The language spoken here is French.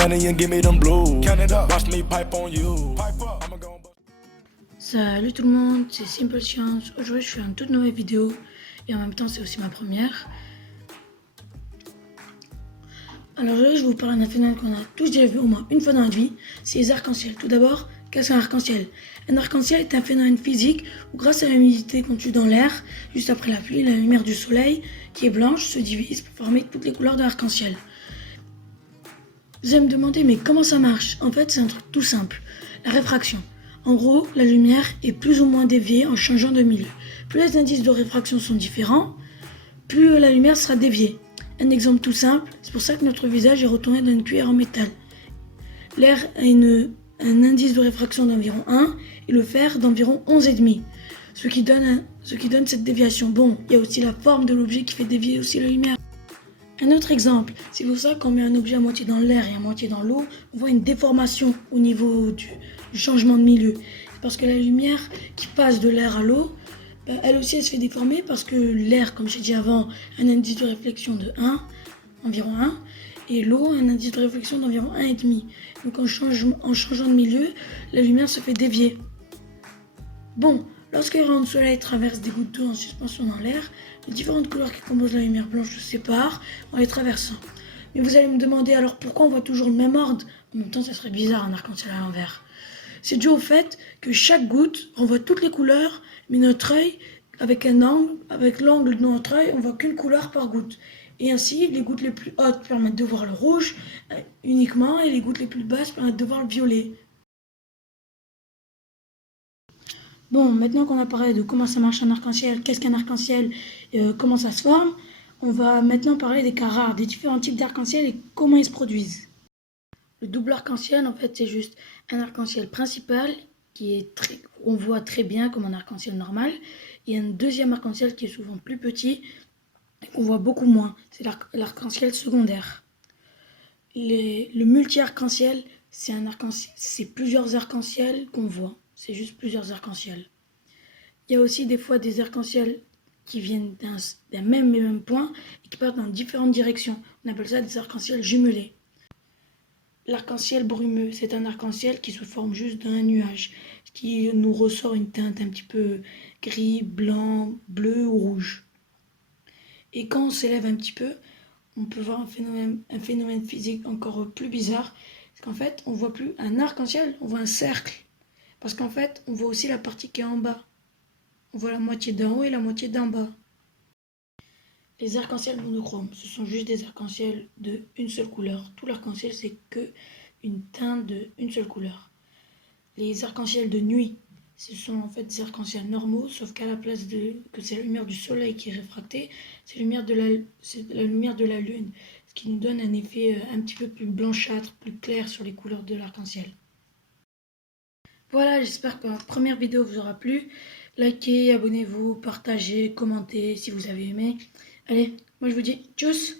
money and give me them blues. Count it up, watch me pipe on you. Pipe up, I'ma go. Salut tout le monde, c'est Simple Science. Aujourd'hui je fais une toute nouvelle vidéo et en même temps c'est aussi ma première. Alors aujourd'hui je vais vous parler d'un phénomène qu'on a tous déjà vu au moins une fois dans notre vie, c'est les arcs-en-ciel. Tout d'abord, qu'est-ce qu'un arc-en-ciel? Un arc-en-ciel est un phénomène physique où grâce à l'humidité contenue dans l'air, juste après la pluie, la lumière du soleil qui est blanche se divise pour former toutes les couleurs de l'arc-en-ciel. Vous allez me demander mais comment ça marche? En fait c'est un truc tout simple, la réfraction. En gros, la lumière est plus ou moins déviée en changeant de milieu. Plus les indices de réfraction sont différents, plus la lumière sera déviée. Un exemple tout simple, c'est pour ça que notre visage est retourné dans une cuillère en métal. L'air a un indice de réfraction d'environ 1 et le fer d'environ 11,5, ce qui donne cette déviation. Bon, il y a aussi la forme de l'objet qui fait dévier aussi la lumière. Un autre exemple, c'est pour ça qu'on met un objet à moitié dans l'air et à moitié dans l'eau, on voit une déformation au niveau du changement de milieu. C'est parce que la lumière qui passe de l'air à l'eau, elle aussi elle se fait déformer parce que l'air, comme j'ai dit avant, a un indice de réflexion de 1, environ 1, et l'eau a un indice de réflexion d'environ 1,5. Donc en changeant de milieu, la lumière se fait dévier. Bon, lorsque les rayons de soleil traversent des gouttes d'eau en suspension dans l'air, les différentes couleurs qui composent la lumière blanche se séparent en les traversant. Mais vous allez me demander alors pourquoi on voit toujours le même ordre? En même temps, ça serait bizarre un arc-en-ciel à l'envers. C'est dû au fait que chaque goutte renvoie toutes les couleurs, mais notre œil, avec l'angle de notre œil, on voit qu'une couleur par goutte. Et ainsi, les gouttes les plus hautes permettent de voir le rouge uniquement, et les gouttes les plus basses permettent de voir le violet. Bon, maintenant qu'on a parlé de comment ça marche un arc-en-ciel, qu'est-ce qu'un arc-en-ciel, comment ça se forme, on va maintenant parler des cas rares, des différents types d'arc-en-ciel et comment ils se produisent. Le double arc-en-ciel, en fait, c'est juste un arc-en-ciel principal qu'on voit très bien comme un arc-en-ciel normal, et un deuxième arc-en-ciel qui est souvent plus petit et qu'on voit beaucoup moins, c'est l'arc-en-ciel secondaire. Le multi-arc-en-ciel, c'est plusieurs arcs-en-ciel qu'on voit. C'est juste plusieurs arcs-en-ciel. Il y a aussi des fois des arcs-en-ciel qui viennent d'un même point et qui partent dans différentes directions. On appelle ça des arcs-en-ciel jumelés. L'arc-en-ciel brumeux, c'est un arc-en-ciel qui se forme juste d'un nuage, qui nous ressort une teinte un petit peu gris, blanc, bleu ou rouge. Et quand on s'élève un petit peu, on peut voir un phénomène physique encore plus bizarre. C'est qu'en fait, on voit plus un arc-en-ciel, on voit un cercle. Parce qu'en fait, on voit aussi la partie qui est en bas. On voit la moitié d'en haut et la moitié d'en bas. Les arcs-en-ciel monochromes, ce sont juste des arcs-en-ciel de une seule couleur. Tout l'arc-en-ciel, c'est que une teinte de une seule couleur. Les arcs-en-ciel de nuit, ce sont en fait des arcs-en-ciel normaux, sauf qu'à la place que c'est la lumière du soleil qui est réfractée, c'est la lumière de la lune, ce qui nous donne un effet un petit peu plus blanchâtre, plus clair sur les couleurs de l'arc-en-ciel. Voilà, j'espère que la première vidéo vous aura plu. Likez, abonnez-vous, partagez, commentez si vous avez aimé. Allez, moi je vous dis tchuss!